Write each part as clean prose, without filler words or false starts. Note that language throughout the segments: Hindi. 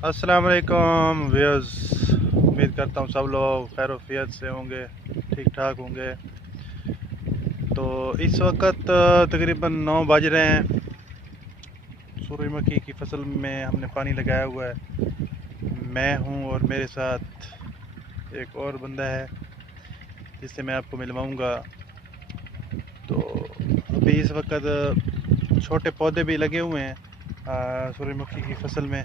अस्सलाम वालेकुम व्यूअर्स, उम्मीद करता हूँ सब लोग खैर से होंगे, ठीक ठाक होंगे। तो इस वक्त तकरीबन 9 बज रहे हैं। सूरजमुखी की फसल में हमने पानी लगाया हुआ है। मैं हूँ और मेरे साथ एक और बंदा है जिससे मैं आपको मिलवाऊँगा। तो अभी इस वक्त छोटे पौधे भी लगे हुए हैं सूरजमुखी की फसल में।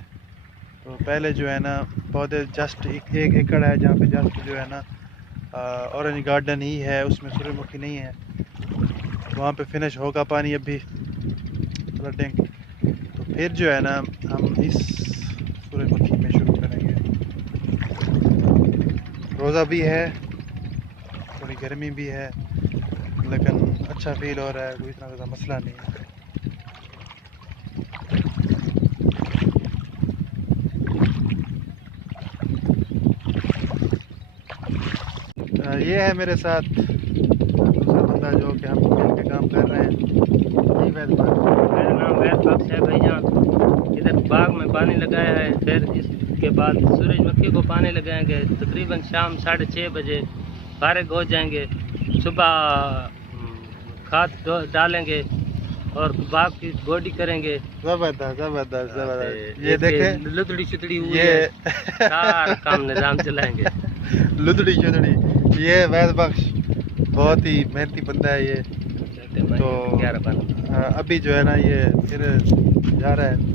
तो पहले जो है ना पौधे जस्ट एक एकड़ है जहाँ पे जस्ट जो है ना ऑरेंज गार्डन ही है, उसमें सूरजमुखी नहीं है। वहाँ पे फिनिश होगा पानी अभी फ्लडिंग। तो फिर जो है ना हम इस सूरजमुखी में शुरू करेंगे। रोज़ा भी है, थोड़ी गर्मी भी है, लेकिन अच्छा फील हो रहा है, कोई इतना ज़्यादा मसला नहीं है। ये है मेरे साथ दूसरा बंदा जो कि हम मिल के काम कर रहे हैं। जी वैद बाग, मेरा नाम वैद बाग है भाईजान। इधर बाग में पानी लगाया है, फिर इसके बाद सूरजमुखी को पानी लगाएंगे। तकरीबन शाम 6:30 बजे फारिग हो जाएंगे। सुबह खाद डालेंगे और बाग की गोडी करेंगे। जबरदस्त। ये देखें, लुदड़ी शुदड़ी हुई ये है, सारा काम निजाम चलाएंगे। लुदड़ी शुदड़ी। ये वैद बख्श बहुत ही मेहनती बंदा है ये। तो अभी जो है ना ये फिर जा रहा है।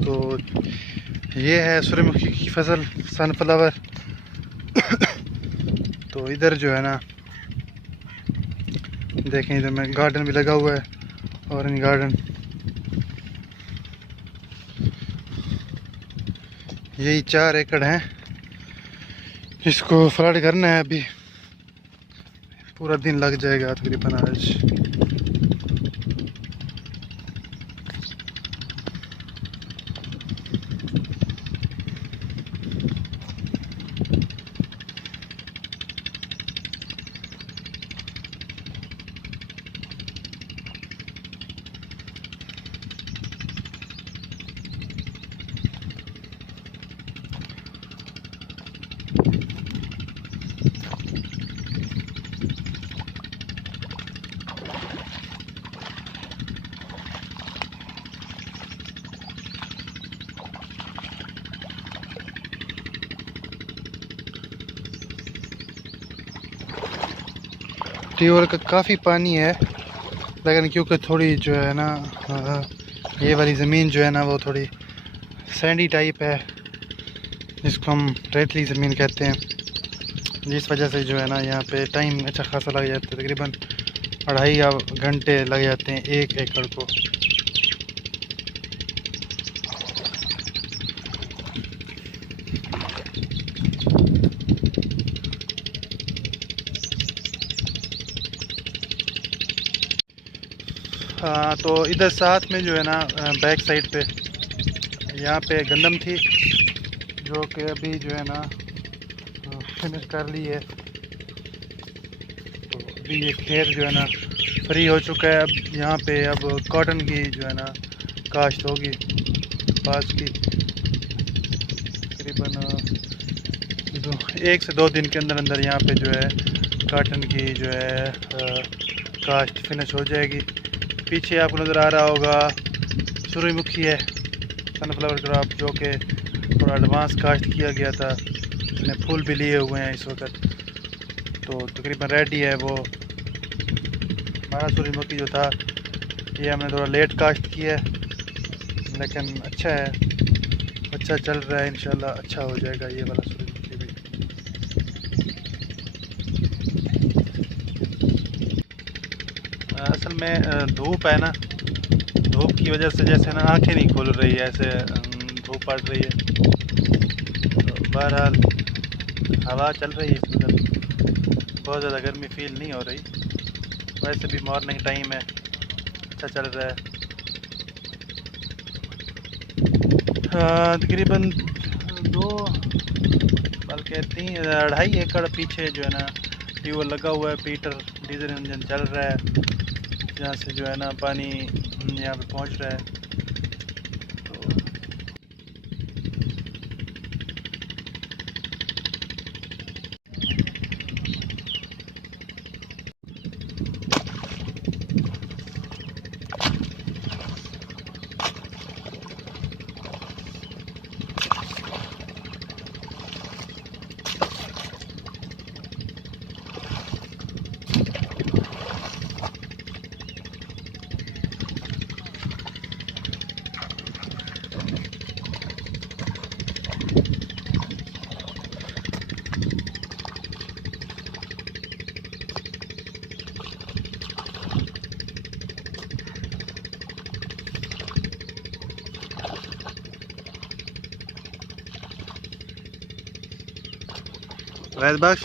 तो ये है सूरजमुखी की फसल, सनफ्लावर। तो इधर जो है ना देखें, इधर में गार्डन भी लगा हुआ है, ऑरेंज गार्डन। यही 4 एकड़ हैं, इसको फ्लड करना है। अभी पूरा दिन लग जाएगा तकरीबन आज। ट्यूब का काफ़ी पानी है, लेकिन क्योंकि थोड़ी जो है ना ये वाली ज़मीन जो है ना वो थोड़ी सैंडी टाइप है, जिसको हम रेतली ज़मीन कहते हैं, जिस वजह से जो है ना यहाँ पे टाइम अच्छा खासा लग जाता है। तकरीबन 2.5 घंटे लग जाते हैं 1 एकड़ को। तो इधर साथ में जो है ना बैक साइड पे यहाँ पे गंदम थी, जो कि अभी जो है ना फिनिश कर ली है। तो अभी ये खेत जो है ना फ्री हो चुका है। अब यहाँ पे अब कॉटन की जो है ना काश्त होगी, कपास की। तकरीबन 1 से 2 दिन के अंदर अंदर यहाँ पे जो है कॉटन की जो है काश्त फिनिश हो जाएगी। पीछे आपको नज़र आ रहा होगा सूरजमुखी है, सनफ्लावर क्रॉप, जो कि थोड़ा एडवांस काश्त किया गया था। उसने फूल भी लिए हुए हैं इस वक्त, तो तकरीबन रेडी है वो। हमारा सूरजमुखी जो था ये हमने थोड़ा लेट काश्त किया है, लेकिन अच्छा है, अच्छा चल रहा है। इंशाल्लाह अच्छा हो जाएगा ये वाला सूरजमुखी भी। असल में धूप है ना, धूप की वजह से जैसे ना आंखें नहीं खुल रही है, ऐसे धूप पड़ रही है। तो बहरहाल हवा चल रही है इस वक्त, बहुत ज़्यादा गर्मी फील नहीं हो रही, वैसे भी मॉर्निंग टाइम है, अच्छा चल रहा है। तकरीबन 2 बल्कि 3-2.5 एकड़ पीछे जो है ना ट्यूब लगा हुआ है, पीटर डीजल इंजन चल रहा है, जहाँ से जो है ना पानी यहाँ पे पहुँच रहा है। वैद बख्श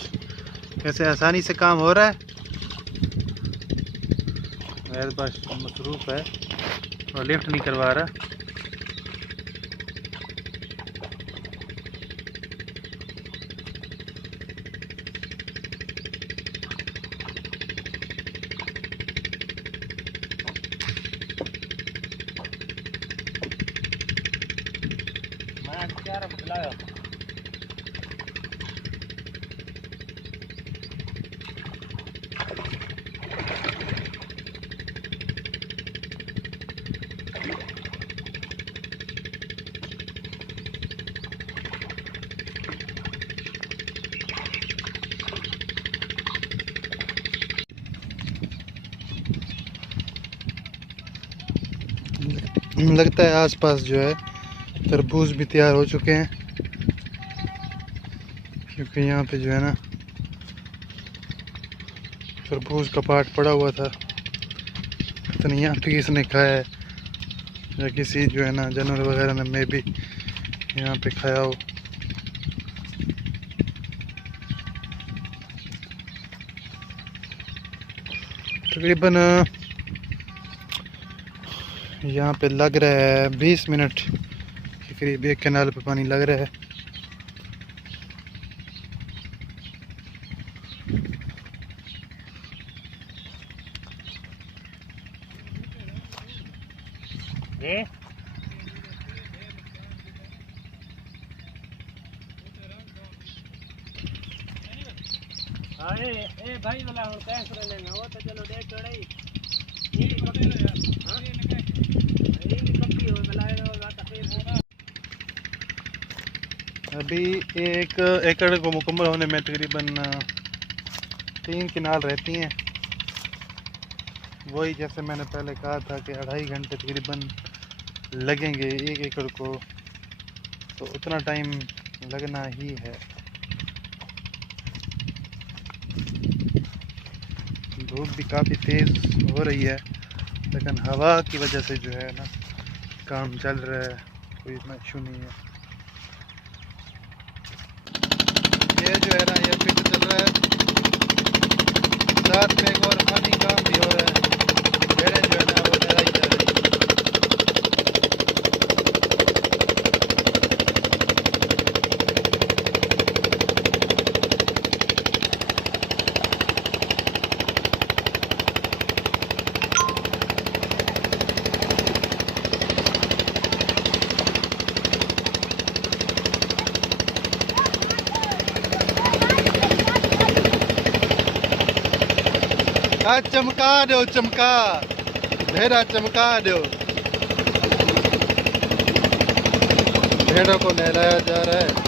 कैसे आसानी से काम हो रहा है। वैद बख्श मसरूफ है और लिफ्ट नहीं करवा रहा। लगता है आसपास जो है तरबूज भी तैयार हो चुके हैं, क्योंकि यहाँ पे जो है ना तरबूज का पार्ट पड़ा हुआ था, पता नहीं यहाँ पे किसने खाया है या किसी जो है ना जानवर वगैरह ने मैं भी यहाँ पे खाया हो। तकरीबन यहाँ पे लग रहा है 20 मिनट के करीब एक कैनाल पे पानी लग रहा है। ए भाई वाला हम कैसे लेना हो तो चलो देख चढ़ाई अभी 1 एकड़ को मुकम्मल होने में तकरीबन 3 किनाल रहती हैं। वही जैसे मैंने पहले कहा था कि 2.5 घंटे तकरीबन लगेंगे 1 एकड़ को, तो उतना टाइम लगना ही है। धूप भी काफ़ी तेज़ हो रही है, लेकिन हवा की वजह से जो है ना काम चल रहा है, कोई इतना इशू नहीं है। ये जो है ना ये फिट चल रहा है, साथ में एक और पानी काम भी हो रहा है। भेड़ें जो है ना वो नहलाई जा रही है। चमका दो, चमका भेड़ा चमका दो। भेड़ों को नहलाया जा रहा है।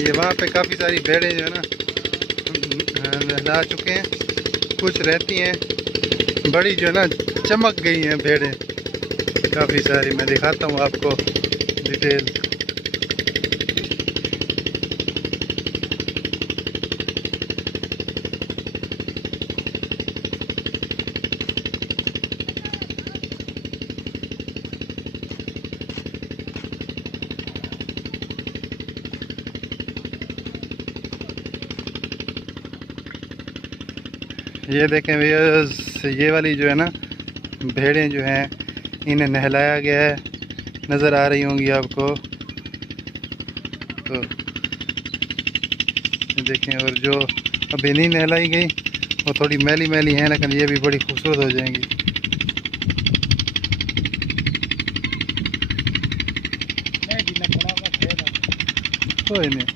ये वहाँ पे काफ़ी सारी भेड़ें जो है ना नहला चुके हैं, कुछ रहती हैं, बड़ी जो है ना चमक गई हैं भेड़ें काफ़ी सारी। मैं दिखाता हूँ आपको डिटेल। ये देखें व्यूअर्स, ये वाली जो है ना भेड़ें जो हैं इन्हें नहलाया गया है, नज़र आ रही होंगी आपको। तो देखें, और जो अभी नहीं नहलाई गई वो थोड़ी मैली मैली हैं, लेकिन ये भी बड़ी खूबसूरत हो जाएंगी। कोई नहीं,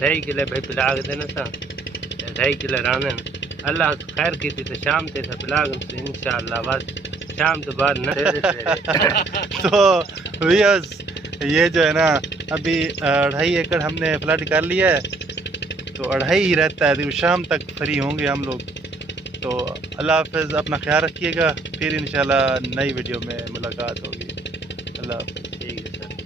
ढाई किलो भाई पिलाग देना था, 2.5 किलो राने अल्लाह खैर की थी तो शाम थे पिलाग इंशाअल्लाह, बस शाम तो बाद न तो व्यूअर्स ये जो है ना अभी 2.5 एकड़ हमने फ्लड कर लिया है, तो 2.5 ही रहता है, तो शाम तक फ्री होंगे हम लोग। तो अल्लाह हाफ़िज़, अपना ख्याल रखिएगा, फिर इंशाल्लाह नई वीडियो में मुलाकात होगी। अल्लाह हाफ़िज़। ठीक है सर।